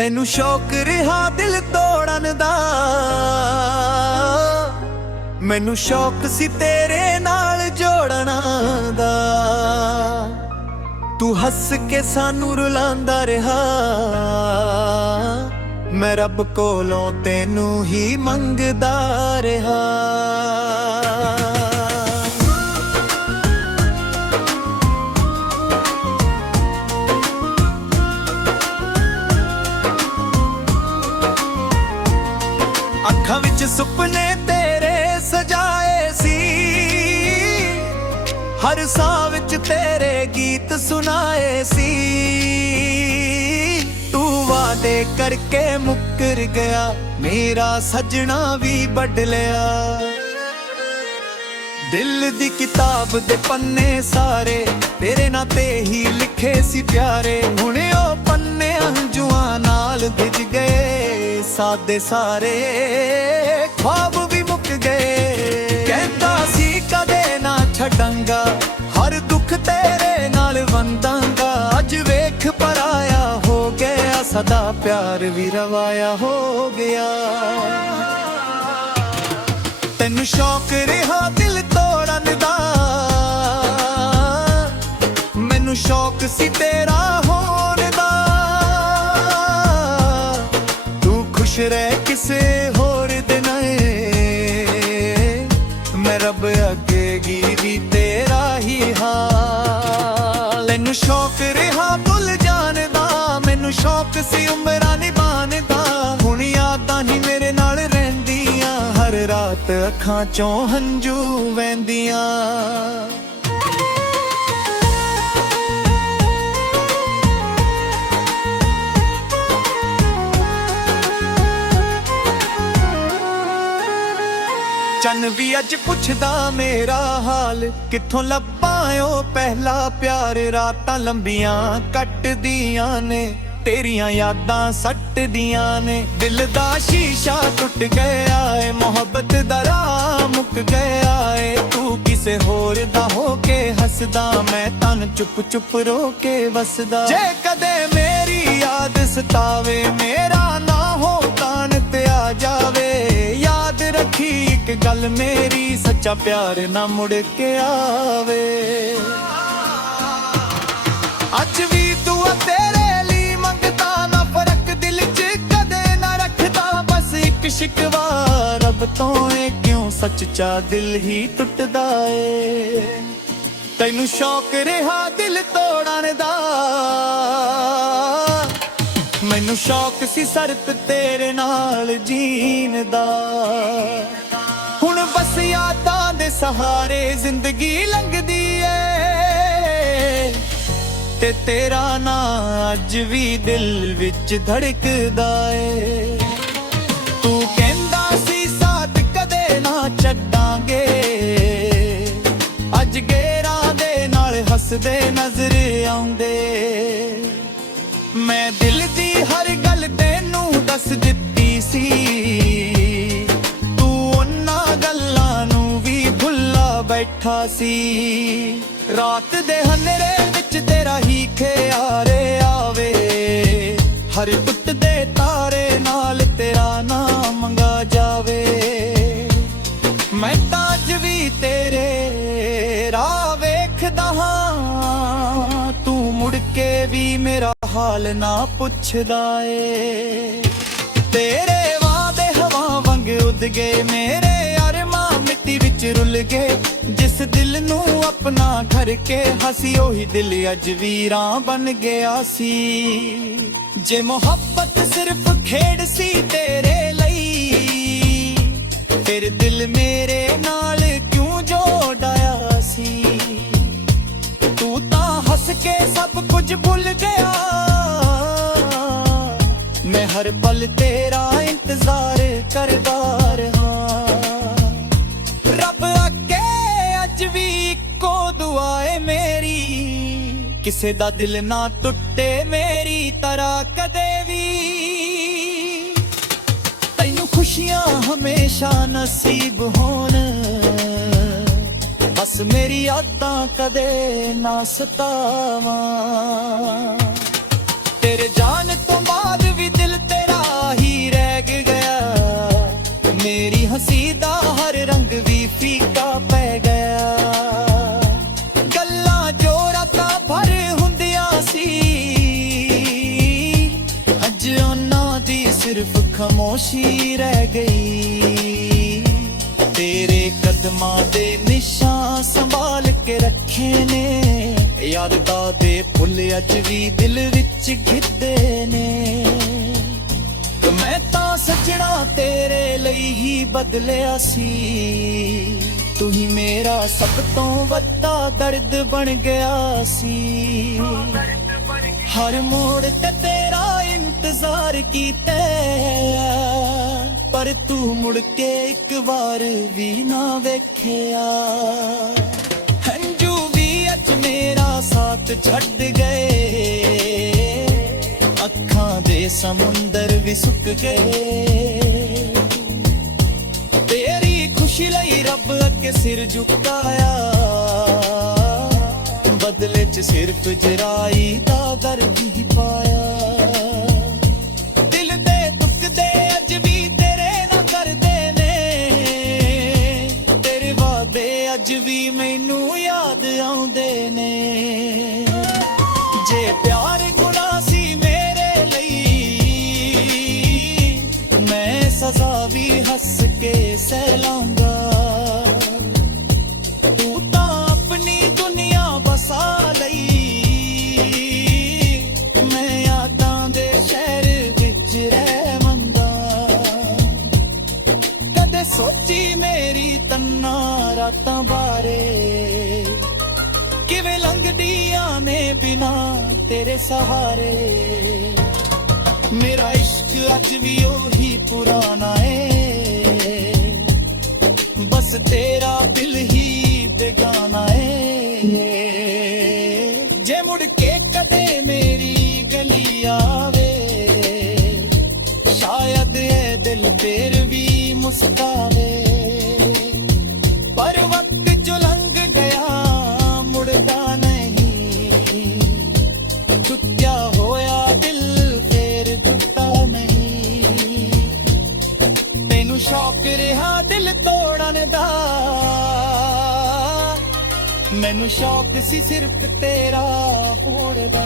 ਤੈਨੂੰ ਸ਼ੌਕ ਰਿਹਾ ਦਿਲ ਤੋੜਨ ਦਾ, ਮੈਨੂੰ ਸ਼ੌਕ ਸੀ ਤੇਰੇ ਨਾਲ ਜੋੜਨ ਦਾ। ਤੂੰ ਹੱਸ ਕੇ ਸਾਨੂੰ ਰੁਲਾਂਦਾ ਰਿਹਾ, ਮੈਂ ਰੱਬ ਕੋਲੋਂ ਤੈਨੂੰ ਹੀ ਮੰਗਦਾ ਰਿਹਾ। ਅੱਖਾਂ ਵਿੱਚ ਸੁਪਨੇ ਤੇਰੇ ਸਜਾਏ ਸੀ, ਹਰ ਸਾਹ ਵਿੱਚ ਤੇਰੇ ਗੀਤ ਸੁਣਾਏ ਸੀ। ਤੂੰ ਵਾਅਦੇ ਕਰਕੇ ਮੁੱਕਰ ਗਿਆ, ਮੇਰਾ ਸਜਣਾ ਵੀ ਵੱਢ ਲਿਆ। ਦਿਲ ਦੀ ਕਿਤਾਬ ਦੇ ਪੰਨੇ ਸਾਰੇ ਤੇਰੇ ਨਾਂ ਤੇ ਹੀ ਲਿਖੇ ਸੀ ਪਿਆਰੇ। ਹੁਣ ਉਹ ਪੰਨੇ ਹੰਝੂਆਂ ਨਾਲ ਭਿੱਜ ਗਏ, ਸਾਦੇ ਸਾਰੇ ख्वाब भी मुक गए। कहता सी कदे ना छड़ांगा, हर दुख तेरे नाल वंदांगा। अज वेख पराया हो गया, सदा प्यार भी रवाया हो गया। तैनू शौक रहा दिल तोड़न दा, मैनू शौक सी तेरा होण दा। तू खुश रह किसे होर दे रब अगे गिरवी तेरा ही हाल। तैनू शौक रहा भुल जाने दा, मैनू शौक सी उमरां निभाण दा। हुण यादां ही मेरे नाल रहिंदियां, हर रात अखां चों हंझू वहिंदियां। चन भी अज पुछदा मेरा हाल, कित्थों लब्बां ओ पहला प्यार। रातां लंबियां कटदियां ने, तेरियां यादां सटदियां ने। दिल दा शीशा टुट गया है, मोहब्बत दा राह मुक गया है। तू किसे होर दा होके हसदा, मैं तन चुप चुप रो के वसदा। जे कदे मेरी याद सतावे, मेरा ना हो तान ते आ जावे। याद रखी एक गल मेरी, सच्चा प्यार ना मुड़ के आवे। अज भी दुआ तेरे लिए मंगदा, ना फर्क दिल च कदे ना रखदा। बस एक शिकवा रब तो है, क्यों सच्चा दिल ही टुटदा है। तैनू शौक रहा दिल तोड़न दा, मैनू शौक सी सरत तेरे नाल जीन दा। हुण बस यादां दे सहारे जिंदगी लंघदी ऐ, ते तेरा ना अज भी दिल विच धड़कदा ऐ। तू कहंदा सी साथ कदे ना छड्डांगे, अज गेरां दे नाल हसदे नजर आउंदे। मैं दिल दी हर गल तेनू दस दित्ती सी, तू उन्हां गल्लां नू भी भुल्ला बैठा सी। रात दे हनेरे विच तेरा ही ख्याल आवे, हर टुटदे तारे नाल तेरा नाम मंगा जावे। मैं तां अज भी तेरे राह वेखदा हां, तू मुड़ के भी मेरा हाल ना पुछदा ए। तेरे वादे हवा वांग उड़ गए, मेरे अरमां मिट्टी विच रुल गए। जिस दिल नू अपना घर के हसी, ओही दिल अज वीरां बन गया सी। जे मोहब्बत सिर्फ खेड़ सी तेरे लई, फिर दिल मेरे नाल क्यों जोड़ाया सी। तू तां हस के सब कुछ भुल गया, मैं हर पल तेरा इंतजार करदा रहा। रब अगे अज भी इक्को दुआ है मेरी, किसे दा दिल ना टुटे मेरी तरह कदे भी। तैनू खुशियां हमेशा नसीब होन, बस मेरी यादां कदे ना सतावां। तेरे जान तो बाद भी दिल ਖਾਮੋਸ਼ੀ ਰਹਿ ਗਈ। ਤੇਰੇ ਕਦਮਾਂ ਦੇ ਨਿਸ਼ਾਨ ਸੰਭਾਲ ਕੇ ਰੱਖੇ ਨੇ, ਯਾਦਾਂ ਦੇ ਫੁੱਲ ਅੱਜ ਵੀ ਦਿਲ ਵਿੱਚ ਖਿੱਦੇ ਨੇ। ਮੈਂ ਤਾਂ ਸੱਜਣਾ ਤੇਰੇ ਲਈ ਹੀ ਬਦਲਿਆ ਸੀ, ਤੂੰ ਹੀ ਮੇਰਾ ਸਭ ਤੋਂ ਵੱਡਾ ਦਰਦ ਬਣ ਗਿਆ ਸੀ। ਹਰ ਮੋੜ ਤੇ ਤੇਰਾ ਇੰਤਜ਼ਾਰ ਕੀਤਾ, ਪਰ ਤੂੰ ਮੁੜ ਕੇ ਇੱਕ ਵਾਰ ਵੀ ਨਾ ਵੇਖਿਆ। ਹੰਝੂ ਵੀ ਅੱਜ ਮੇਰਾ ਸਾਥ ਛੱਡ ਗਏ, ਅੱਖਾਂ ਦੇ ਸਮੁੰਦਰ ਵੀ ਸੁੱਕ ਗਏ। ਤੇਰੀ ਖੁਸ਼ੀ ਲਈ ਰੱਬ ਅੱਗੇ ਸਿਰ ਝੁਕਾਇਆ, ਬਦਲੇ ਚ ਸਿਰਫ ਜਰਾਈ ਦਾ ਦਰਦ ਹੀ ਪਾਇਆ। ਦਿਲ ਦੇ ਦੁੱਖਦੇ ਅੱਜ ਵੀ ਤੇਰੇ ਨਾਲ ਕਰਦੇ ਨੇ, ਤੇਰੇ ਵਾਅਦੇ ਅੱਜ ਵੀ ਮੈਨੂੰ ਯਾਦ ਆਉਂਦੇ ਨੇ। ਜੇ ਪਿਆਰ ਗੁਨਾਹ ਸੀ ਮੇਰੇ ਲਈ, ਮੈਂ ਸਜ਼ਾ ਵੀ ਹੱਸ ਕੇ ਸਹਿ ਲਾਂਗਾ। ਤੂੰ ਤਾਂ ਆਪਣੀ ਦੁਨੀਆ ਬਸਾ ਲਈ, ਮੈਂ ਯਾਦਾਂ ਦੇ ਸ਼ਹਿਰ ਵਿੱਚ ਰਹਿਵਾਂਗਾ। ਕਦੇ ਸੋਚੀ ਮੇਰੀ ਤੰਨਾ ਰਾਤਾਂ ਬਾਰੇ, ਕਿਵੇਂ ਲੰਘਦੀਆਂ ਨੇ ਬਿਨਾ ਤੇਰੇ ਸਹਾਰੇ। ਮੇਰਾ ਇਸ਼ਕ ਅੱਜ ਵੀ ਉਹੀ ਪੁਰਾਣਾ ਏ, ਬਸ ਤੇਰਾ ਦਿਲ ਹੀ ਬੇਗਾਨਾ ਏ। ਜੇ ਮੁੜ ਕੇ ਕਦੇ ਮੇਰੀ ਗਲੀ ਆਵੇ, ਸ਼ਾਇਦ ਇਹ ਦਿਲ ਫੇਰ ਵੀ ਮੁਸਕਾਵੇ। ਪਰ ਵਕਤ ਜੋ ਲੰਘ ਗਿਆ ਮੁੜਦਾ ਨਹੀਂ, ਟੁੱਟਿਆ ਹੋਇਆ ਦਿਲ ਫੇਰ ਟੁੱਟਦਾ ਨਹੀਂ। ਤੈਨੂੰ ਸ਼ੌਕ ਰਿਹਾ ਦਿਲ ਤੋੜਨ ਦਾ, ਮੈਨੂੰ ਸ਼ੌਕ ਸੀ ਸਿਰਫ ਤੇਰਾ ਫੋੜਦਾ।